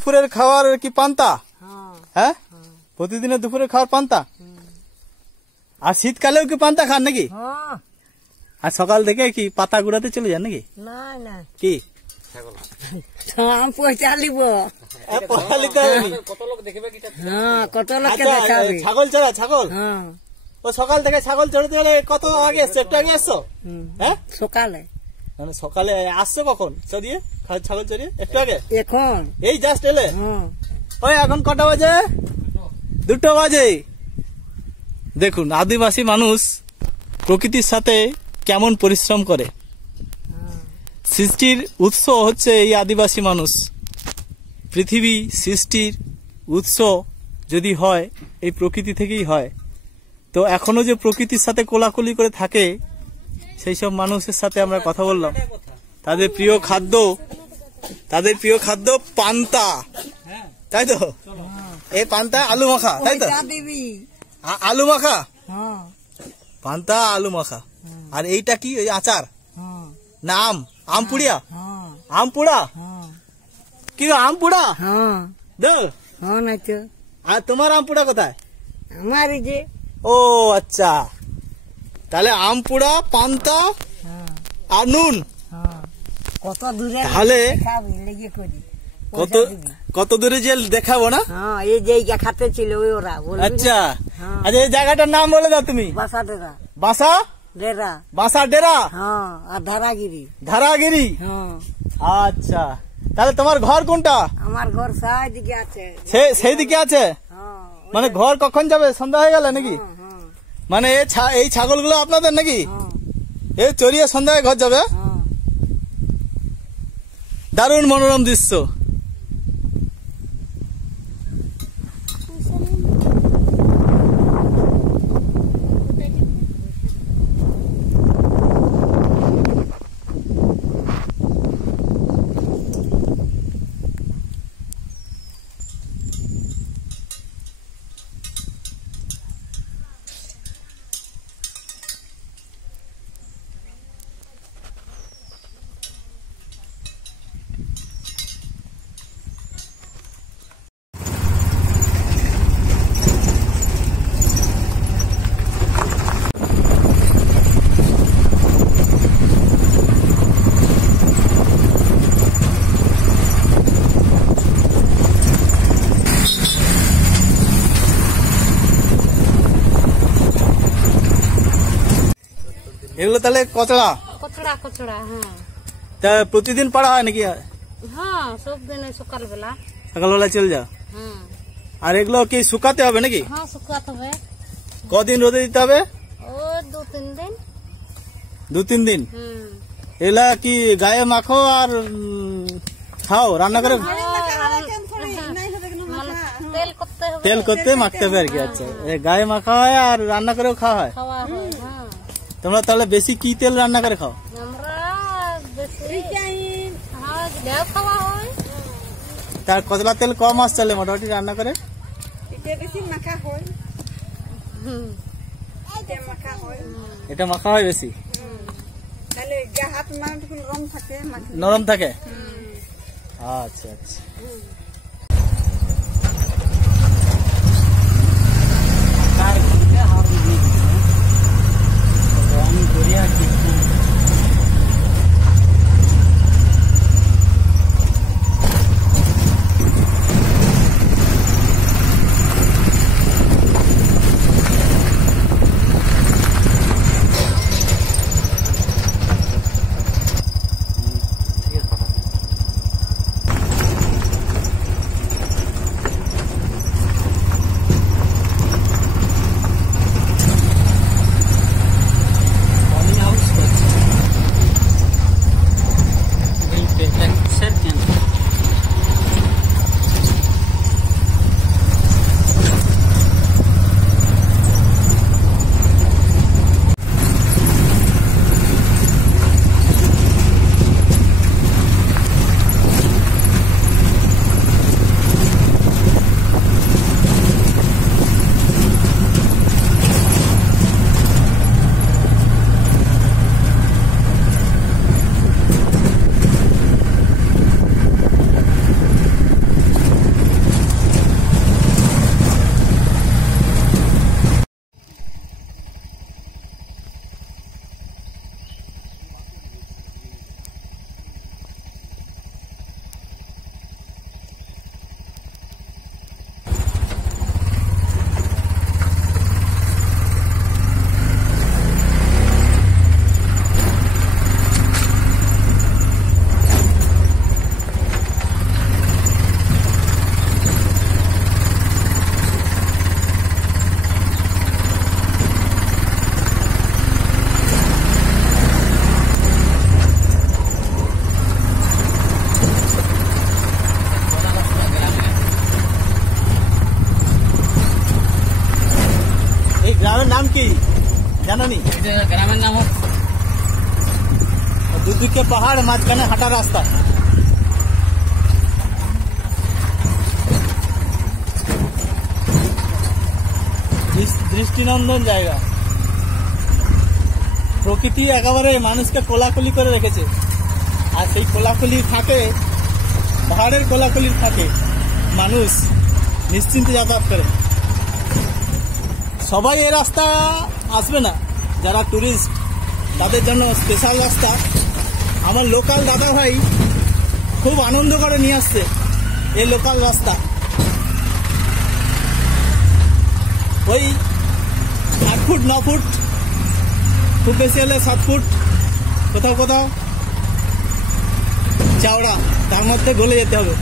দুপুরের খাওয়ার কি পান্তা? হ্যাঁ, প্রতিদিনের দুপুরের খাওয়ার পান্তা। আর শীতকালেও কি পান্তা খান নাকি? আর সকাল থেকে কি পাতা গুড়াতে চলে যান নাকি? না না কি পয়সা লিব, কত লোক দেখবে? কত লোককে দেখাবে। ছাগল চড়া, ছাগল ও সকাল থেকে ছাগল চড়তে গেলে কত আগে এসছো? একটু আগে এসছো? হ্যাঁ, সকালে। মানে সকালে আসছো কখন চড়িয়ে? ছাগল চড়িয়ে একটু আগে? এখন এই জাস্ট এলে? ওই এখন কটা বাজে? 2টো বাজে। দেখুন আদিবাসী মানুষ প্রকৃতির সাথে কেমন পরিশ্রম করে। সৃষ্টির উৎস হচ্ছে এই আদিবাসী মানুষ। পৃথিবী সৃষ্টির উৎস যদি হয় এই প্রকৃতি থেকেই হয়, তো এখনো যে প্রকৃতির সাথে কোলাকুলি করে থাকে সেই সব মানুষের সাথে আমরা কথা বললাম। তাদের প্রিয় খাদ্য পান্তা, তাই তো? এই পান্তা আলু মাখা, তাই তো? আলু মাখা, পান্তা আলু মাখা। আর এইটা কি? ওই আচার না আম পুড়িয়া? আম পুড়া কি? আম পুড়া আর তোমার আম পুড়া কোথায়? আমার যে। ও আচ্ছা, তাহলে আম পুড়া, পান্তা আর নুন। কত দূরে তাহলে কত দূরে যে দেখাবো না? এই যে খাতে ছিল ওরা। আচ্ছা আচ্ছা, এই জায়গাটার নাম বলে দাও তুমি। বাসা ডেরা। বাসা ডেরা? বাসা ডেরা। আর ধারাগিরি। ধারাগিরি, আচ্ছা। তাহলে তোমার ঘর কোনটা? আমার ঘর সেইদিকে আছে। সেই দিকে আছে? মানে ঘর কখন যাবে? সন্ধ্যা হয়ে গেল নাকি? মানে এই ছাগলগুলো আপনাদের নাকি? এই চড়িয়ে সন্ধ্যায় ঘর যাবে? দারুণ মনোরম দৃশ্য। এগুলো তাহলে কচড়া? কচড়া, হ্যাঁ। তা প্রতিদিন পাড়া হয় নাকি? হ্যাঁ, সব দিন সকালবেলা চলে যাও। আর এগুলো কি শুকাতে হবে নাকি? হ্যাঁ, শুকাতে হবে। কদিন রোদে দিতে হবে? ও 2-3 দিন। 2-3 দিন? এগুলা কি গায়ে মাখো আর খাও? রান্না করে তেল করতে মাখতে হবে আর কি? আচ্ছা, গায়ে মাখা হয় আর রান্না করেও খাওয়া হয়? তোমরা তাহলে বেশি কি তেল রান্না করে খাও? তার কতলা তেল কম আসছে চলে মোটামুটি রান্না করে? এটা মাখা হয় বেশি, নরম থাকে। আচ্ছা আচ্ছা। জানো নি? গ্রামের নাম দুদিকে পাহাড়, মাঝখানে হাঁটা রাস্তা। দৃষ্টিনন্দন জায়গা। প্রকৃতি একেবারে মানুষকে কোলাকুলি করে রেখেছে। আর সেই কোলাকুলির ফাঁকে, পাহাড়ের কোলাকুলির ফাঁকে মানুষ নিশ্চিন্তে যাতায়াত করে। সবাই এই রাস্তা আসবে না, যারা ট্যুরিস্ট তাদের জন্য স্পেশাল রাস্তা। আমার লোকাল দাদা ভাই খুব আনন্দ করে নিয়ে আসছে এই লোকাল রাস্তা। ওই 8 ফুট 9 ফুট, খুব বেশি হলে 7 ফুট, কোথাও কোথাও চওড়া, তার মধ্যে গলে যেতে হবে।